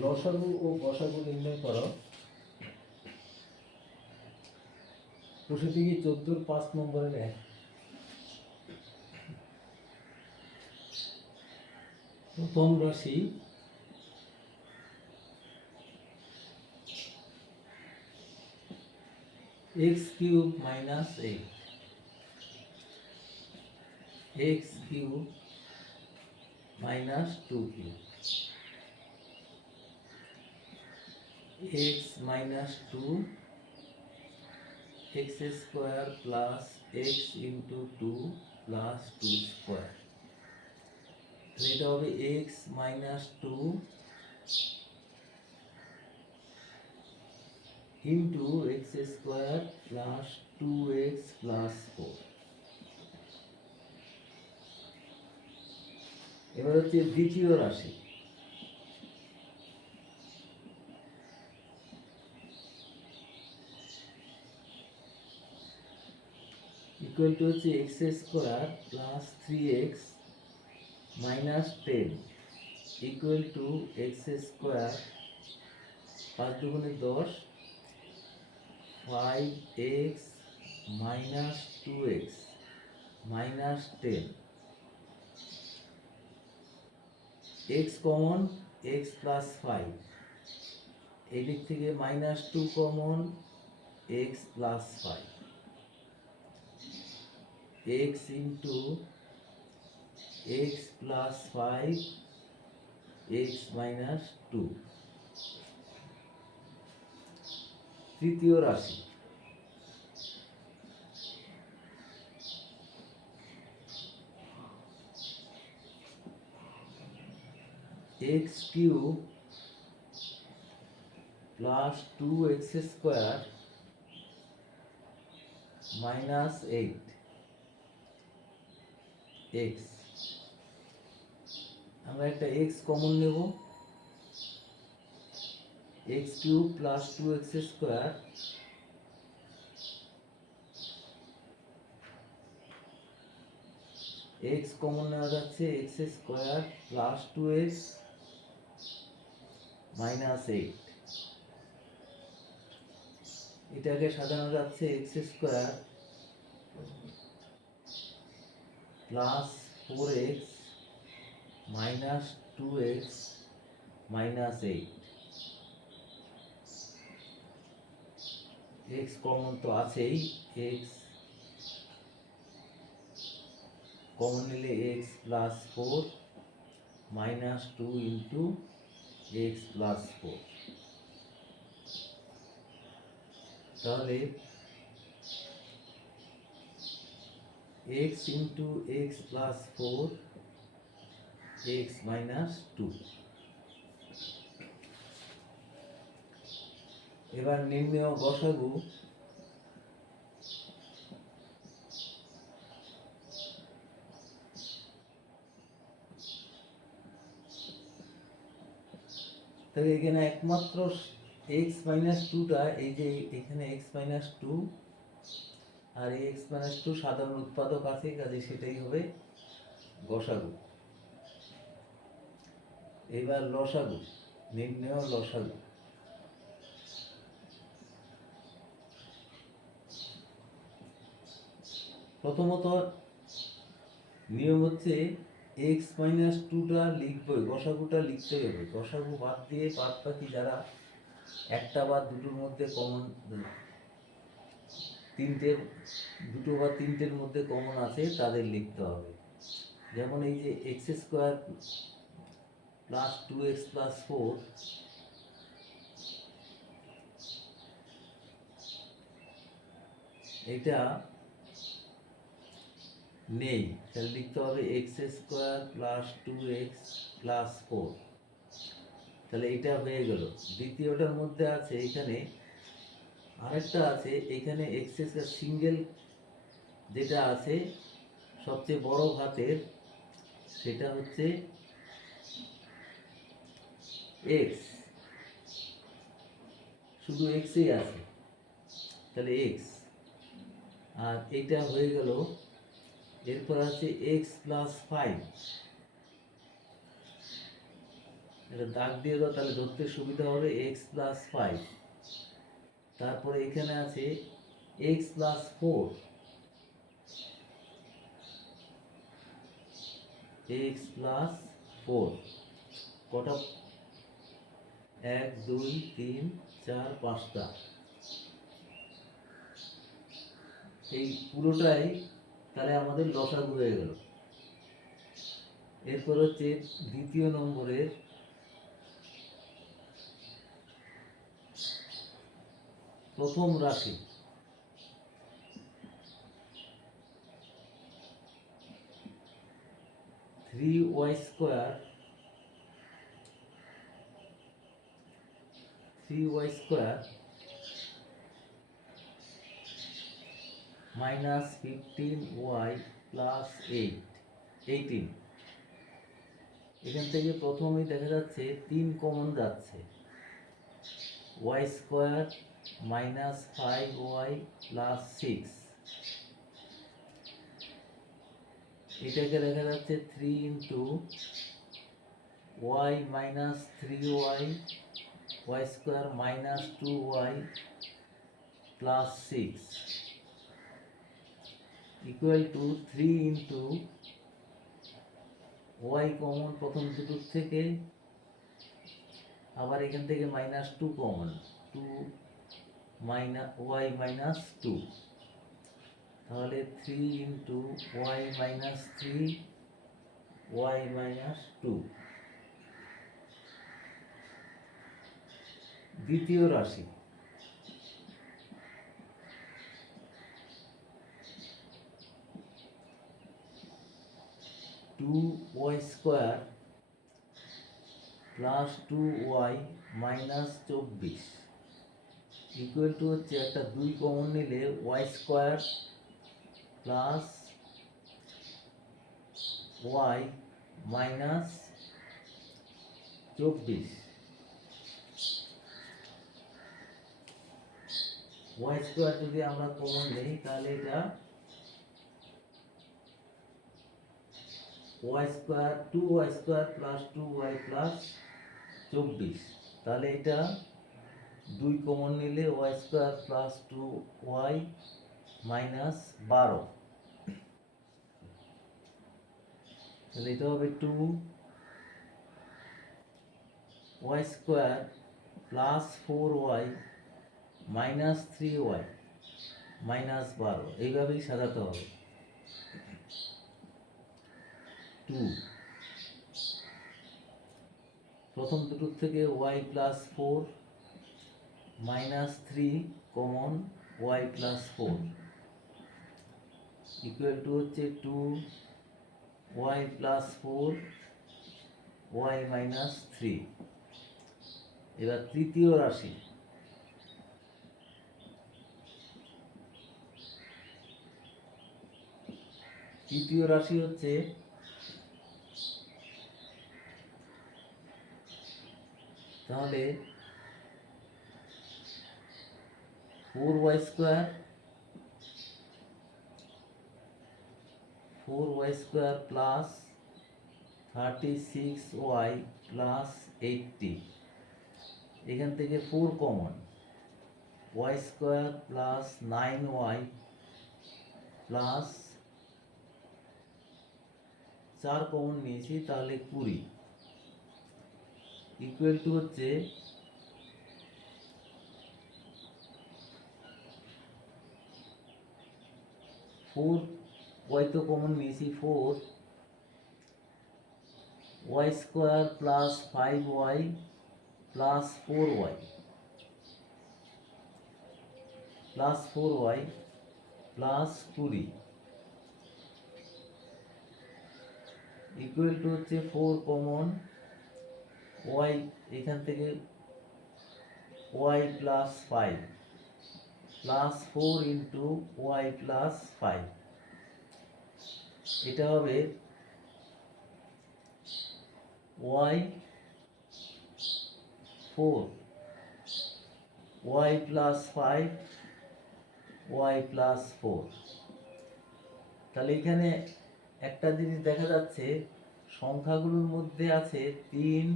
লসাগু ও গসাগু নির্ণয় করো। প্রশ্ন থেকে চোদ্দোর পাঁচ নম্বরের এক। প্রথম রাশি x cube minus eight x cube minus two cube minus 2 x square plus x into 2 plus 2 square তাহলে এটা হবে x minus 2 into x square plus 2x plus 4 এবার হচ্ছে দ্বিতীয় রাশি ইকুয়াল টু হচ্ছে x square plus three x minus ten equal to x square পাঁচ দুগুণে দশ five x minus two x minus ten x common x plus five এদিক থেকে minus two common x plus five x into x plus 5 x minus 2 তৃতীয় রাশি x cube plus 2x square minus 8 x আমরা একটা x common নেব। X cube plus two x square x common নেওয়া যাচ্ছে x square plus two x minus eight এটাকে সাজানো যাচ্ছে x square plus four x minus two x minus eight x common তো আছেই এক্স কমন নিলে x plus four minus two into x plus four তাহলে x into x plus 4 x minus 2 এবার নির্ণয় গসাগু তাহলে এখানে একমাত্র এক্স মাইনাস টুটা এই যে এখানে এক্স মাইনাস টু আর এই এক্স মাইনাস টু সাধারণ উৎপাদক আছে, কাজে সেটাই হবে গসাগু এবার লসাগু, নির্ণয় লসাগু। প্রথমত নিয়ম হচ্ছে এক্স মাইনাস টুটা লিখবই গসাগুটা লিখতে হবে। গসাগু বাদ দিয়ে বাদ বাকি যারা একটা বা দুটোর মধ্যে কমন তিনটে, দুটো বা তিনটের মধ্যে কমন আছে, তাদের লিখতে হবে। যেমন এই যে x square plus two x plus four এটা নেই। তাহলে লিখতে হবে x square plus two x plus four তাহলে এটা হয়ে গেল। দ্বিতীয়টার মধ্যে আছে এখানে আরেকটা আছে, এখানে এক্সেস সিঙ্গেল যেটা আছে, সবচেয়ে বড় ঘাতের সেটা হচ্ছে এক্স শুধু এক্সই আছে। তাহলে এক্স আর এটা হয়ে গেল, এরপর আছে এক্স প্লাস ফাইভ এটা দাগ দিয়ে দাও, তাহলে ধরতে সুবিধা হবে এক্স প্লাস ফাইভ তারপরে এখানে আছে x plus four x plus four কটা? এক, দুই, তিন, চার, পাঁচটা। এই পুরোটাই তাহলে আমাদের লসাগু হয়ে গেল। এরপর হচ্ছে দ্বিতীয় নম্বরের প্রথম রাশি। Three y square three y square minus fifteen y plus eight eighteen এখান থেকে প্রথমেই দেখা যাচ্ছে তিন কমন যাচ্ছে। Y square minus five y plus six. এটাকে দেখা যাচ্ছে three into y minus three y y square minus two y plus six. Equal to three into y common প্রথম দুটোর থেকে, আবার এখান থেকে minus two common, two minus y minus two তাহলে three into y minus three y minus two দ্বিতীয় রাশি। Two y square plus two y minus চব্বিশ। ইকুয়াল টু হচ্ছে একটা দুই কমন নিলে y square plus y minus চব্বিশ। Y square যদি আমরা কমন নিই, তাহলে এটা y square two y square plus two y plus চব্বিশ। তাহলে এটা দুই কমন নিলে y square plus two y minus বারো। তাহলে এটা হবে two y square plus four y minus three y minus বারো। এইভাবেই সাজাতে হবে। টু প্রথম দুটোর থেকে y plus four minus three common y plus four equal to হচ্ছে two y plus four y minus three এবার তৃতীয় রাশি। তৃতীয় রাশি হচ্ছে তাহলে four y square four y square plus thirty six y plus eighty এখান থেকে four common y square plus nine y plus চার কমন নিয়েছি, তাহলে কুড়ি। ইকুয়াল টু হচ্ছে ফোর, ওয়াই তো কমন নিয়েছি, four, Y square plus five Y plus four Y, plus four Y plus কুড়ি ইকুয়াল টু হচ্ছে ফোর কমন ওয়াই এখান থেকে Y plus five plus four into Y plus five এটা হবে Y four Y plus five Y plus four তাহলে এখানে একটা জিনিস দেখা যাচ্ছে, সংখ্যাগুলোর মধ্যে আছে তিন,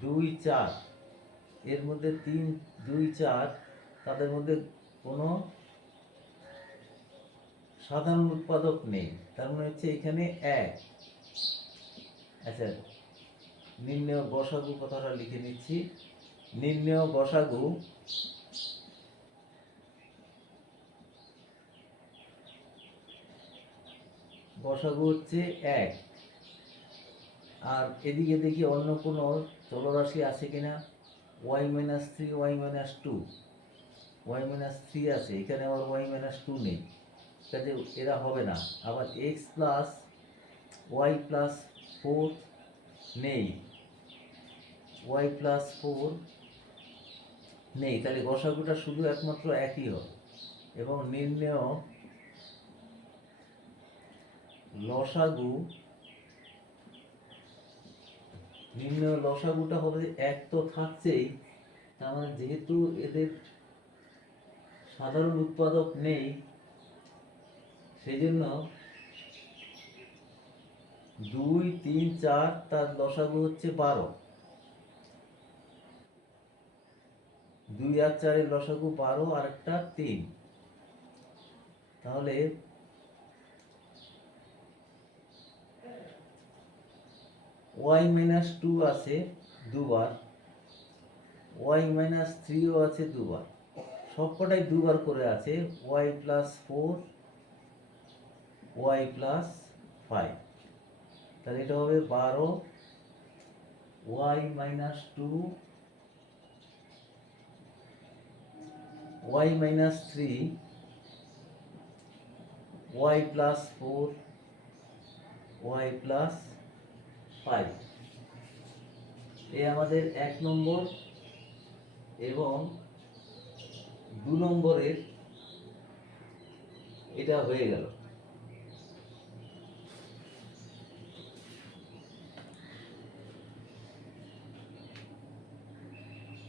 দুই, চার। এর মধ্যে তিন, দুই, চার, তাদের মধ্যে কোনো সাধারণ উৎপাদক নেই। তার মানে হচ্ছে এখানে এক। আচ্ছা নির্ণয় গসাগু কথাটা লিখে নিচ্ছি। নির্ণয় বসাগু গসাগু হচ্ছে এক। আর এদিকে দেখি অন্য কোনো চলরাশি আছে কিনা? Y minus three, Y minus two. Y minus three আছে, এখানে আবার ওয়াই মাইনাস টু নেই। কাজে এরা হবে না। আবার X plus Y plus four নেই। ওয়াই প্লাস ফোর নেই। তাহলে গসাগুটা শুধু একমাত্র একই হবে। এবং নির্ণয় লসাগু, নির্ণয় লসাগুটা হবে এক তো থাকছেই। তার মানে যেহেতু এদের সাধারণ উৎপাদক নেই সেই জন্য দুই, তিন, চার, তার লসাগু হচ্ছে বারো। দুই আর চারের লসাগু বারো আর একটা তিন। তাহলে ওয়াই মাইনাস টু আছে দুবার, ওয়াই মাইনাস থ্রিও আছে দুবার। সবকটাই দুবার করে আছে Y plus four Y plus five তাহলে এটা হবে বারো Y minus two Y minus three Y plus four Y plus five এ আমাদের এক নম্বর এবং দু নম্বরের এটা হয়ে গেল।